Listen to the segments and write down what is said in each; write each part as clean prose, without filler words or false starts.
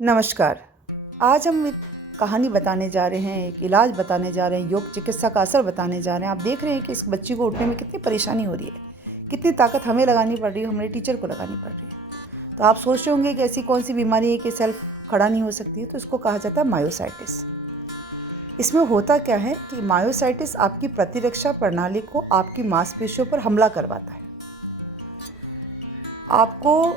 नमस्कार। आज हम एक कहानी बताने जा रहे हैं, एक इलाज बताने जा रहे हैं, योग चिकित्सा का असर बताने जा रहे हैं। आप देख रहे हैं कि इस बच्ची को उठने में कितनी परेशानी हो रही है, कितनी ताकत हमें लगानी पड़ रही है, हमारे टीचर को लगानी पड़ रही है। तो आप सोच रहे होंगे कि ऐसी कौन सी बीमारी है कि सेल्फ खड़ा नहीं हो सकती है। तो इसको कहा जाता है मायोसाइटिस। इसमें होता क्या है कि मायोसाइटिस आपकी प्रतिरक्षा प्रणाली को आपकी मांसपेशियों पर हमला करवाता है। आपको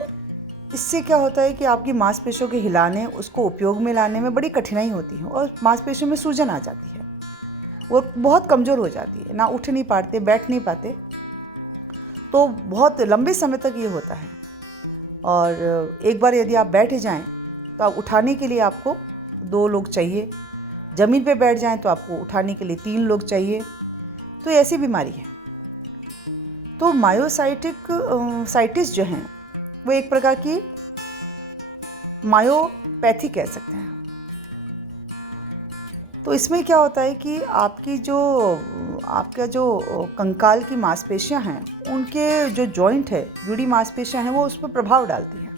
इससे क्या होता है कि आपकी मांसपेशियों के हिलाने, उसको उपयोग में लाने में बड़ी कठिनाई होती है और मांसपेशियों में सूजन आ जाती है। वो बहुत कमज़ोर हो जाती है, ना उठ नहीं पाते, बैठ नहीं पाते। तो बहुत लंबे समय तक ये होता है। और एक बार यदि आप बैठ जाएं तो आप उठाने के लिए आपको 2 लोग चाहिए। ज़मीन पे बैठ जाएं तो आपको उठाने के लिए 3 लोग चाहिए। तो ऐसी बीमारी है। तो साइटिस जो हैं वो एक प्रकार की मायोपैथी कह सकते हैं। तो इसमें क्या होता है कि आपका जो कंकाल की मांसपेशियां हैं, उनके जो जॉइंट है, जुड़ी मांसपेशियां हैं, वो उस पर प्रभाव डालती हैं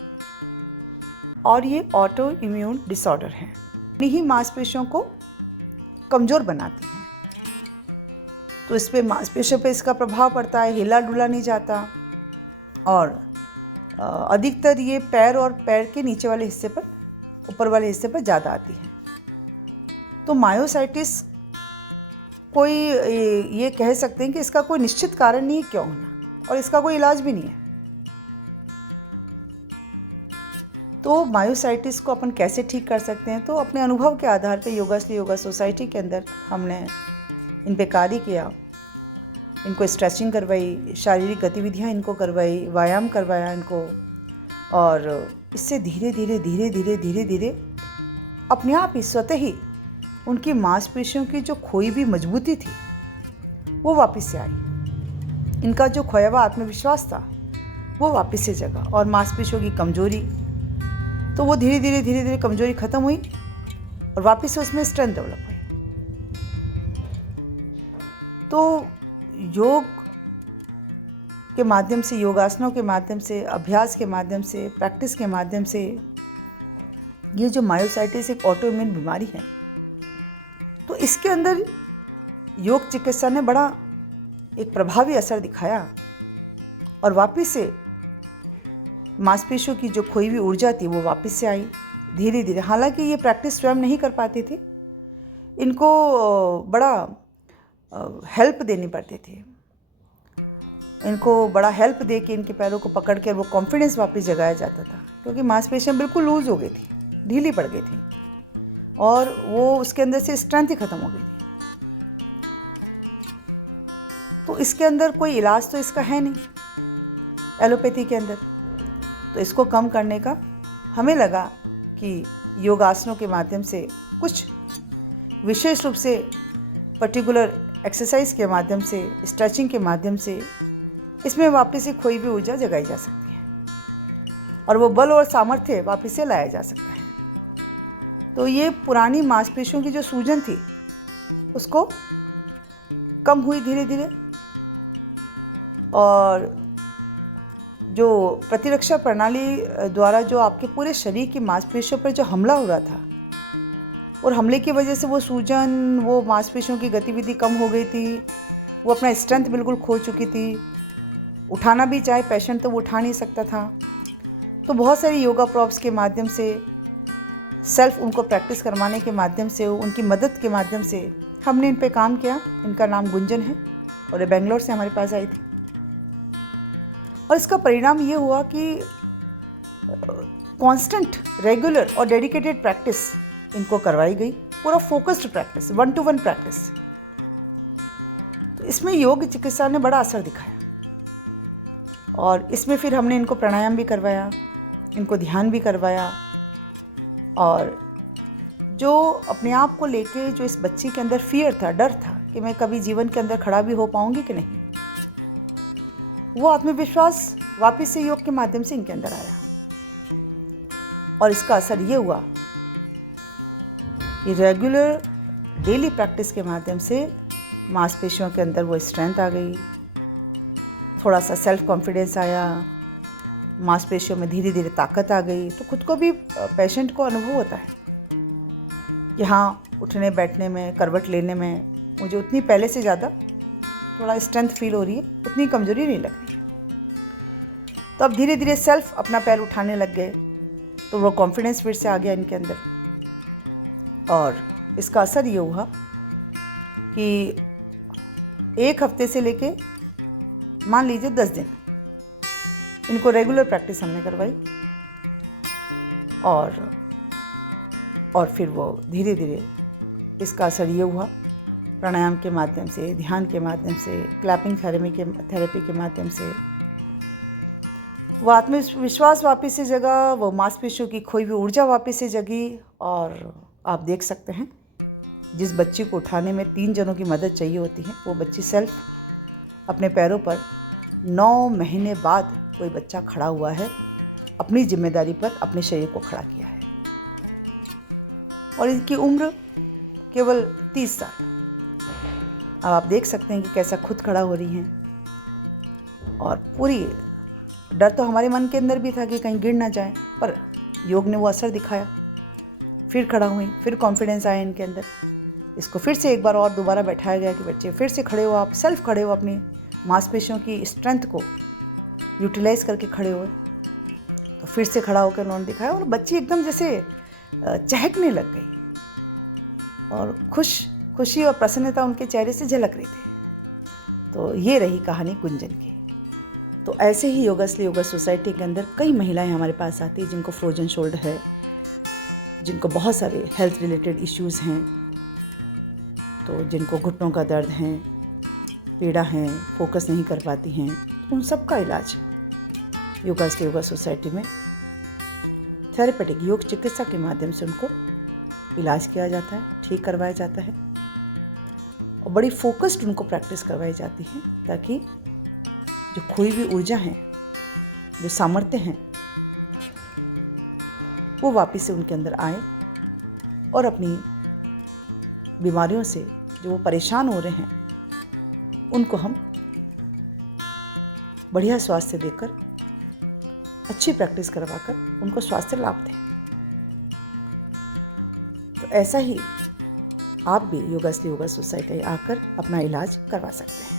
और ये ऑटो इम्यून डिसऑर्डर है। इन्हीं मांसपेशियों को कमज़ोर बनाती हैं। तो इस पर मांसपेशियों पे इसका प्रभाव पड़ता है, हिला डुला नहीं जाता और अधिकतर ये पैर और पैर के नीचे वाले हिस्से पर, ऊपर वाले हिस्से पर ज़्यादा आती है। तो मायोसाइटिस कोई ये कह सकते हैं कि इसका कोई निश्चित कारण नहीं है क्यों होना, और इसका कोई इलाज भी नहीं है। तो मायोसाइटिस को अपन कैसे ठीक कर सकते हैं? तो अपने अनुभव के आधार पे योगाश्री योगा सोसाइटी के अंदर हमने इन पे कार्य किया। इनको स्ट्रेचिंग करवाई, शारीरिक गतिविधियां इनको करवाई, व्यायाम करवाया इनको, और इससे धीरे धीरे अपने आप ही स्वतः ही उनकी मांसपेशियों की जो खोई भी मजबूती थी वो वापस से आई। इनका जो खोया हुआ आत्मविश्वास था वो वापस से जगा, और मांसपेशियों की कमजोरी, तो वो धीरे धीरे कमजोरी खत्म हुई और वापस से उसमें स्ट्रेंथ डेवलप हुई। तो योग के माध्यम से, योगासनों के माध्यम से, अभ्यास के माध्यम से, प्रैक्टिस के माध्यम से, ये जो मायोसाइटिस एक ऑटो इम्यून बीमारी है, तो इसके अंदर योग चिकित्सा ने बड़ा एक प्रभावी असर दिखाया और वापस से मांसपेशियों की जो खोई हुई ऊर्जा थी वो वापस से आई धीरे धीरे। हालांकि ये प्रैक्टिस स्वयं नहीं कर पाती थी, इनको बड़ा हेल्प देनी पड़ती थी। इनको बड़ा हेल्प दे के इनके पैरों को पकड़ कर वो कॉन्फिडेंस वापस जगाया जाता था, क्योंकि मांसपेशियाँ बिल्कुल लूज़ हो गई थी, ढीली पड़ गई थी और वो उसके अंदर से स्ट्रेंथ ही ख़त्म हो गई थी। तो इसके अंदर कोई इलाज तो इसका है नहीं एलोपैथी के अंदर। तो इसको कम करने का हमें लगा कि योगासनों के माध्यम से, कुछ विशेष रूप से पर्टिकुलर एक्सरसाइज के माध्यम से, स्ट्रेचिंग के माध्यम से इसमें वापस से खोई भी ऊर्जा जगाई जा सकती है और वो बल और सामर्थ्य वापस से लाया जा सकता है। तो ये पुरानी मांसपेशियों की जो सूजन थी उसको कम हुई धीरे धीरे, और जो प्रतिरक्षा प्रणाली द्वारा जो आपके पूरे शरीर की मांसपेशियों पर जो हमला हो रहा था, और हमले की वजह से वो सूजन, वो मांसपेशियों की गतिविधि कम हो गई थी, वो अपना स्ट्रेंथ बिल्कुल खो चुकी थी, उठाना भी चाहे पेशेंट तो वो उठा नहीं सकता था। तो बहुत सारी योगा प्रॉप्स के माध्यम से, सेल्फ उनको प्रैक्टिस करवाने के माध्यम से, उनकी मदद के माध्यम से हमने इन पे काम किया। इनका नाम गुंजन है और ये बेंगलोर से हमारे पास आई थी, और इसका परिणाम ये हुआ कि कांस्टेंट, रेगुलर और डेडिकेटेड प्रैक्टिस इनको करवाई गई, पूरा फोकस्ड प्रैक्टिस, 1-to-1 प्रैक्टिस। तो इसमें योग चिकित्सा ने बड़ा असर दिखाया, और इसमें फिर हमने इनको प्राणायाम भी करवाया, इनको ध्यान भी करवाया, और जो अपने आप को लेके जो इस बच्ची के अंदर फियर था, डर था कि मैं कभी जीवन के अंदर खड़ा भी हो पाऊंगी कि नहीं, वो आत्मविश्वास वापस से योग के माध्यम से इनके अंदर आया। और इसका असर ये हुआ कि रेगुलर डेली प्रैक्टिस के माध्यम से मांसपेशियों के अंदर वो स्ट्रेंथ आ गई, थोड़ा सा सेल्फ कॉन्फिडेंस आया, मांसपेशियों में धीरे धीरे ताकत आ गई, तो खुद को भी पेशेंट को अनुभव होता है कि हाँ, उठने बैठने में, करवट लेने में मुझे उतनी पहले से ज़्यादा थोड़ा स्ट्रेंथ फील हो रही है, उतनी कमज़ोरी नहीं लग रही। तो अब धीरे धीरे सेल्फ अपना पैर उठाने लग गए, तो वो कॉन्फिडेंस फिर से आ गया इनके अंदर। और इसका असर ये हुआ कि 1 हफ्ते से लेके मान लीजिए 10 दिन इनको रेगुलर प्रैक्टिस हमने करवाई, और फिर वो धीरे धीरे इसका असर ये हुआ, प्राणायाम के माध्यम से, ध्यान के माध्यम से, क्लैपिंग थेरेपी के माध्यम से वो आत्मविश्वास वापस से जगा, वो मांसपेशियों की खोई हुई ऊर्जा वापस से जगी। और आप देख सकते हैं, जिस बच्ची को उठाने में 3 जनों की मदद चाहिए होती है, वो बच्ची सेल्फ अपने पैरों पर 9 महीने बाद कोई बच्चा खड़ा हुआ है, अपनी जिम्मेदारी पर अपने शरीर को खड़ा किया है। और इनकी उम्र केवल 30 साल। अब आप देख सकते हैं कि कैसा खुद खड़ा हो रही हैं। और पूरी डर तो हमारे मन के अंदर भी था कि कहीं गिर ना जाए, पर योग ने वो असर दिखाया। फिर खड़ा हुई, फिर कॉन्फिडेंस आया इनके अंदर। इसको फिर से एक बार और दोबारा बैठाया गया कि बच्चे फिर से खड़े हो, आप सेल्फ खड़े हो, अपनी मांसपेशियों की स्ट्रेंथ को यूटिलाइज करके खड़े हुए। तो फिर से खड़ा होकर उन्होंने दिखाया, और बच्ची एकदम जैसे चहकने लग गई, और खुशी और प्रसन्नता उनके चेहरे से झलक रही थी। तो ये रही कहानी गुंजन की। तो ऐसे ही योगाश्री योगा सोसाइटी के अंदर कई महिलाएं हमारे पास आती हैं जिनको फ्रोजन शोल्डर है, जिनको बहुत सारे हेल्थ रिलेटेड इश्यूज़ हैं, तो जिनको घुटनों का दर्द है, पीड़ा है, फोकस नहीं कर पाती हैं, उन सब का इलाज योगाश्री योगा सोसाइटी में थेरेपेटिक योग चिकित्सा के माध्यम से उनको इलाज किया जाता है, ठीक करवाया जाता है, और बड़ी फोकस्ड उनको प्रैक्टिस करवाई जाती है, ताकि जो खोई हुई ऊर्जा है, जो सामर्थ्य हैं, वो वापस से उनके अंदर आए, और अपनी बीमारियों से जो वो परेशान हो रहे हैं, उनको हम बढ़िया स्वास्थ्य देकर, अच्छी प्रैक्टिस करवाकर उनको स्वास्थ्य लाभ दें। तो ऐसा ही आप भी योगाश्री योगा सोसाइटी आकर अपना इलाज करवा सकते हैं।